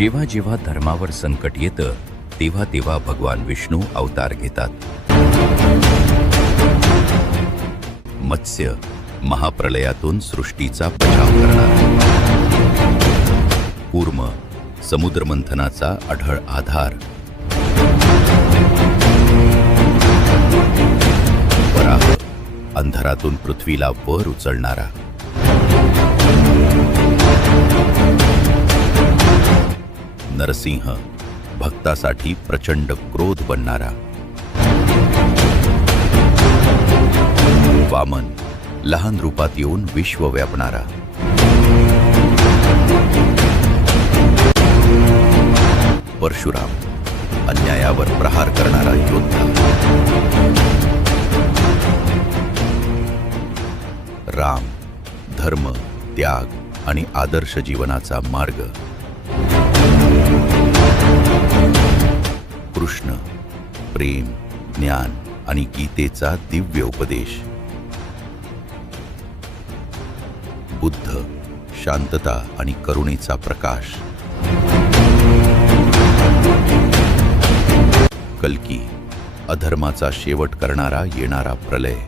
जेव्हा जेव्हा धर्मावर संकट येतं तेव्हा तेव्हा भगवान विष्णू अवतार घेतात. मत्स्य महाप्रलयातून सृष्टीचा बचाव करणारा, कूर्म समुद्रमंथनाचा अढळ आधार, वराह अंधारातून पृथ्वीला वर उचलणारा, नरसिंह भक्तासाठी प्रचंड क्रोध बनणारा, वामन लहान रूपात येऊन विश्व व्यापणारा, परशुराम अन्यायावर प्रहार करणारा योद्धा, राम धर्म त्याग आणि आदर्श जीवनाचा मार्ग, कृष्ण प्रेम ज्ञान आणि गीतेचा दिव्य उपदेश, बुद्ध शांतता आणि करुणेचा प्रकाश, कल्की अधर्माचा शेवट करणारा येणारा प्रलय.